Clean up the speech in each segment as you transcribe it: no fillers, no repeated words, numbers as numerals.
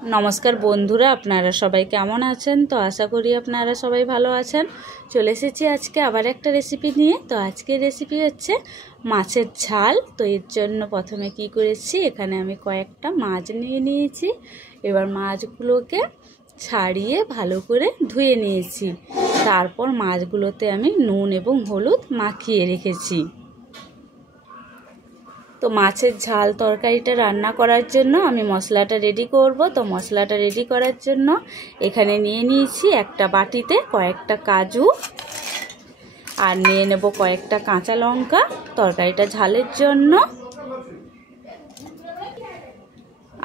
নমস্কার বন্ধুরা, আপনারা সবাই কেমন আছেন? তো আশা করি আপনারা সবাই ভালো আছেন। চলে এসেছি আজকে আবার একটা রেসিপি নিয়ে। তো আজকের রেসিপি হচ্ছে মাছের ঝাল। তো এর জন্য প্রথমে কি করেছি, এখানে আমি কয়েকটা মাছ নিয়ে নিয়েছি। এবার মাছগুলোকে ছাড়িয়ে ভালো করে ধুয়ে নিয়েছি। তারপর মাছগুলোতে আমি নুন এবং হলুদ মাখিয়ে রেখেছি। তো মাছের ঝাল তরকারিটা রান্না করার জন্য আমি মশলাটা রেডি করব। তো মশলাটা রেডি করার জন্য এখানে নিয়ে নিয়েছি একটা বাটিতে কয়েকটা কাজু, আর নিয়ে নেব কয়েকটা কাঁচা লঙ্কা তরকারিটা ঝালের জন্য,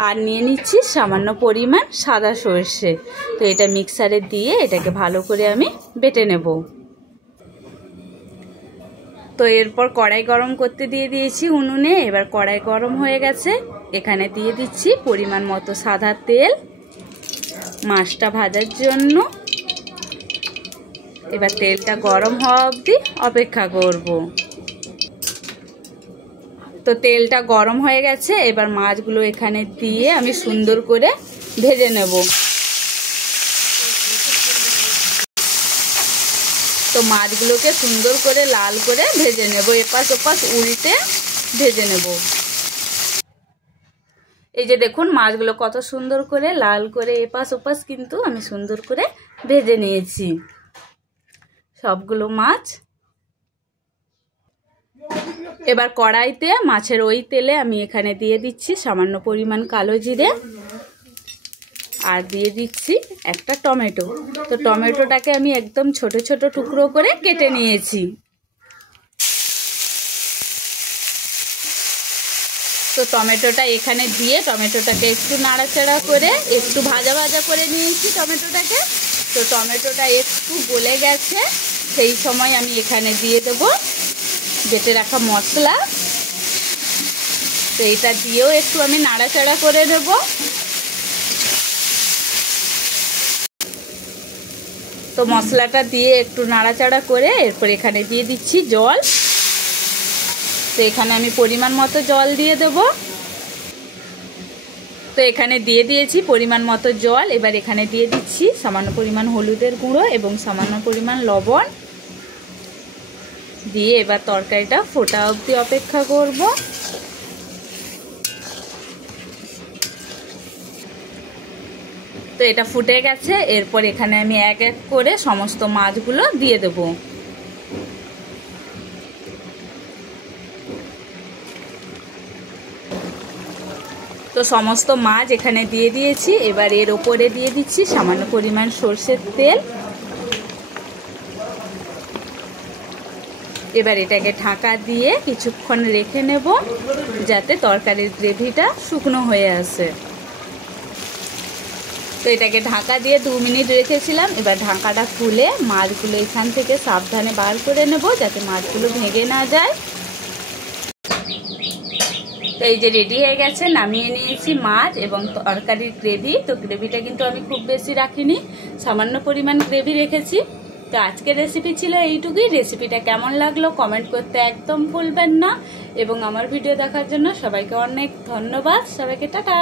আর নিয়ে নিচ্ছি সামান্য পরিমাণ সাদা সর্ষে। তো এটা মিক্সারে দিয়ে এটাকে ভালো করে আমি বেটে নেব। তো এরপর কড়াই গরম করতে দিয়ে দিয়েছি উনুনে। এবার কড়াই গরম হয়ে গেছে, এখানে দিয়ে দিচ্ছি পরিমাণ মতো সাদা তেল মাছটা ভাজার জন্য। এবার তেলটা গরম হওয়া অবধি অপেক্ষা করব। তো তেলটা গরম হয়ে গেছে, এবার মাছগুলো এখানে দিয়ে আমি সুন্দর করে ভেজে নেব। তো মাছগুলোকে সুন্দর করে লাল করে ভেজে নেব, এপাশ ওপাশ উল্টে ভেজে নেব। এই যে দেখুন মাছগুলো কত সুন্দর করে লাল করে এপাশ ওপাশ কিন্তু আমি সুন্দর করে ভেজে নিয়েছি সবগুলো মাছ। এবার কড়াইতে মাছের ওই তেলে আমি এখানে দিয়ে দিচ্ছি সামান্য পরিমাণ কালো জিরে, আর দিয়ে দিচ্ছি একটা টমেটো। তো টমেটোটাকে আমি একদম ছোট ছোট টুকরো করে কেটে নিয়েছি। তো টমেটোটা এখানে দিয়ে টমেটোটাকে একটু নাড়াচাড়া করে একটু ভাজা ভাজা করে নিয়েছি টমেটোটাকে। তো টমেটোটা একটু গলে গেছে, সেই সময় আমি এখানে দিয়ে দেব বেটে রাখা মশলা। তো এটা দিয়েও একটু আমি নাড়াচাড়া করে দেব। তো মশলাটা দিয়ে একটু নাড়াচাড়া করে এরপর এখানে দিয়ে দিচ্ছি জল। তো এখানে আমি পরিমাণ মতো জল দিয়ে দেব। তো এখানে দিয়ে দিয়েছি পরিমাণ মতো জল। এবার এখানে দিয়ে দিচ্ছি সামান্য পরিমাণ হলুদের গুঁড়ো এবং সামান্য পরিমাণ লবণ দিয়ে এবার তরকারিটা ফোটা অবধি অপেক্ষা করব। তো এটা ফুটে গেছে, এরপর এখানে আমি এক এক করে সমস্ত মাছগুলো দিয়ে দেব। তো সমস্ত মাছ এখানে দিয়ে দিয়েছি। এবার এর ওপরে দিয়ে দিচ্ছি সামান্য পরিমাণ সরষের তেল। এবার এটাকে ঢাকা দিয়ে কিছুক্ষণ রেখে নেব যাতে তরকারির গ্রেভিটা শুকনো হয়ে আসে। তো এটাকে ঢাকা দিয়ে 2 মিনিট রেখেছিলাম। এবার ঢাকাটা খুলে মাছগুলো এখান থেকে সাবধানে বার করে নেব যাতে মাছগুলো ভেঙে না যায়। তো এই যে রেডি হয়ে গেছে, নামিয়ে নিয়েছি মাছ এবং তরকারির গ্রেভি। তো গ্রেভিটা কিন্তু আমি খুব বেশি রাখিনি, সামান্য পরিমাণ গ্রেভি রেখেছি। তো আজকের রেসিপি ছিল এইটুকুই। রেসিপিটা কেমন লাগলো কমেন্ট করতে একদম ভুলবেন না, এবং আমার ভিডিও দেখার জন্য সবাইকে অনেক ধন্যবাদ। সবাইকে টাটা।